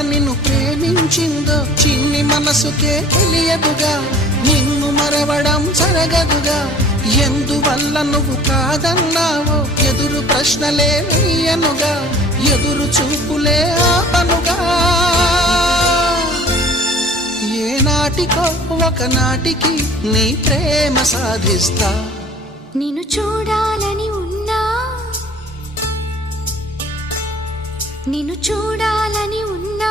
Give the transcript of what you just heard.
నిన్ను ప్రేమించిందో చిన్ని మనసుకే తెలియదుగా, నిన్ను మరవడం జరగదుగా. ఎందువల్ల నువ్వు కాదన్నావో ఎదురు ప్రశ్నలే వేయనుగా, ఎదురు చూపులే ఆపనుగా. ఏనాటికో ఒకనాటికి నీ ప్రేమ సాధిస్తా. నిన్ను చూడాలని ఉన్నా, నిన్ను చూడాలని ఉన్నా